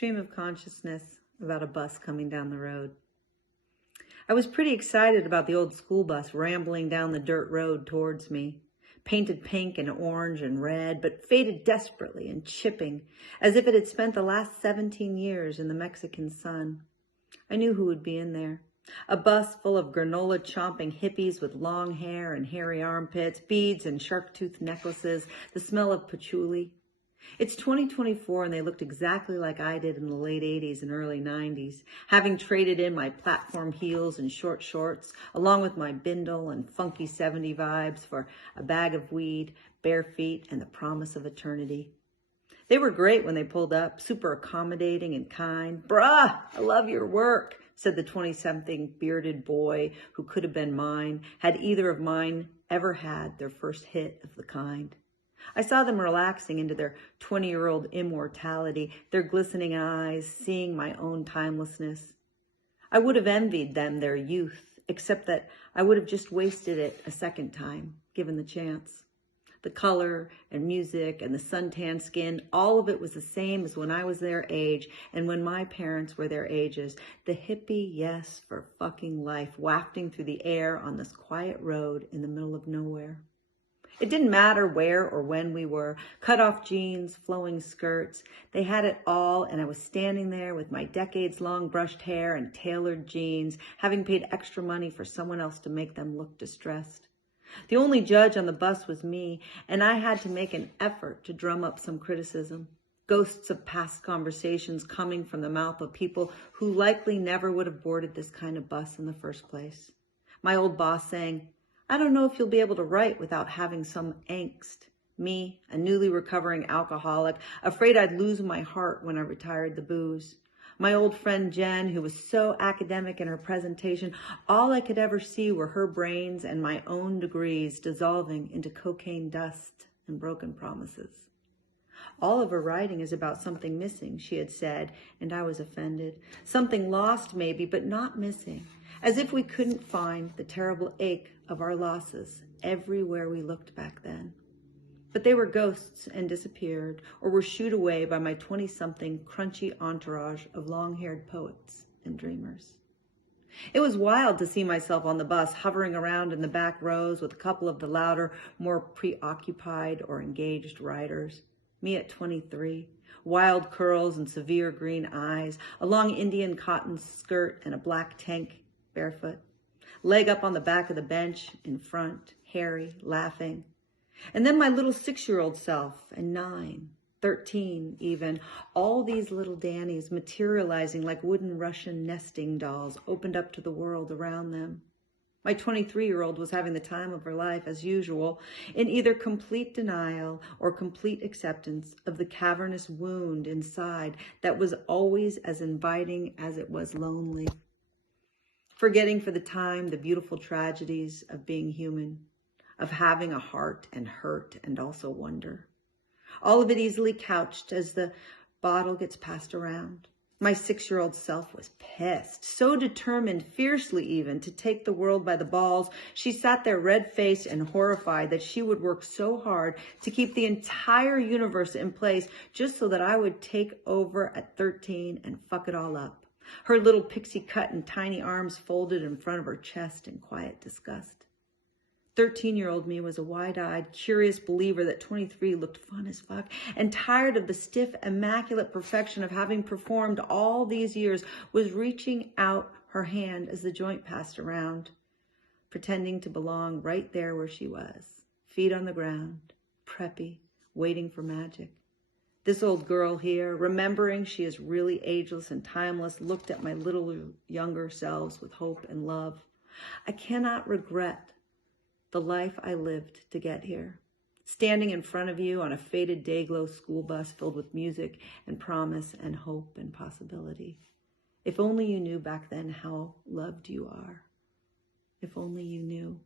Stream of consciousness about a bus coming down the road. I was pretty excited about the old school bus rambling down the dirt road towards me, painted pink and orange and red, but faded desperately and chipping, as if it had spent the last 17 years in the Mexican sun. I knew who would be in there. A bus full of granola-chomping hippies with long hair and hairy armpits, beads and shark-tooth necklaces, the smell of patchouli. It's 2024 and they looked exactly like I did in the late 80s and early 90s, having traded in my platform heels and short shorts, along with my bindle and funky 70 vibes for a bag of weed, bare feet, and the promise of eternity. They were great when they pulled up, super accommodating and kind. "Bruh, I love your work," said the 20-something bearded boy who could have been mine, had either of mine ever had their first hit of the kind. I saw them relaxing into their 20-year-old immortality, their glistening eyes, seeing my own timelessness. I would have envied them their youth, except that I would have just wasted it a second time, given the chance. The color and music and the suntan skin, all of it was the same as when I was their age and when my parents were their ages. The hippie yes for fucking life wafting through the air on this quiet road in the middle of nowhere. It didn't matter where or when we were, cut-off jeans, flowing skirts. They had it all, and I was standing there with my decades-long brushed hair and tailored jeans, having paid extra money for someone else to make them look distressed. The only judge on the bus was me, and I had to make an effort to drum up some criticism. Ghosts of past conversations coming from the mouth of people who likely never would have boarded this kind of bus in the first place. My old boss saying, "I don't know if you'll be able to write without having some angst." Me, a newly recovering alcoholic, afraid I'd lose my heart when I retired the booze. My old friend Jen, who was so academic in her presentation, all I could ever see were her brains and my own degrees dissolving into cocaine dust and broken promises. "All of her writing is about something missing," she had said, and I was offended. Something lost maybe, but not missing. As if we couldn't find the terrible ache of our losses everywhere we looked back then. But they were ghosts and disappeared, or were shooed away by my 20-something crunchy entourage of long-haired poets and dreamers. It was wild to see myself on the bus, hovering around in the back rows with a couple of the louder, more preoccupied or engaged riders. Me at 23, wild curls and severe green eyes, a long Indian cotton skirt and a black tank, barefoot. Leg up on the back of the bench, in front, hairy, laughing. And then my little 6-year-old self, and 9, 13 even, all these little Dannies materializing like wooden Russian nesting dolls opened up to the world around them. My 23-year-old was having the time of her life, as usual, in either complete denial or complete acceptance of the cavernous wound inside that was always as inviting as it was lonely. Forgetting for the time the beautiful tragedies of being human, of having a heart and hurt and also wonder. All of it easily couched as the bottle gets passed around. My 6-year-old self was pissed, so determined, fiercely even, to take the world by the balls. She sat there red-faced and horrified that she would work so hard to keep the entire universe in place just so that I would take over at 13 and fuck it all up. Her little pixie cut and tiny arms folded in front of her chest in quiet disgust. 13-year-old me was a wide-eyed, curious believer that 23 looked fun as fuck, and tired of the stiff, immaculate perfection of having performed all these years, was reaching out her hand as the joint passed around, pretending to belong right there where she was, feet on the ground, preppy, waiting for magic. This old girl here, remembering she is really ageless and timeless, looked at my little younger selves with hope and love. I cannot regret the life I lived to get here. Standing in front of you on a faded Dayglow school bus filled with music and promise and hope and possibility. If only you knew back then how loved you are. If only you knew.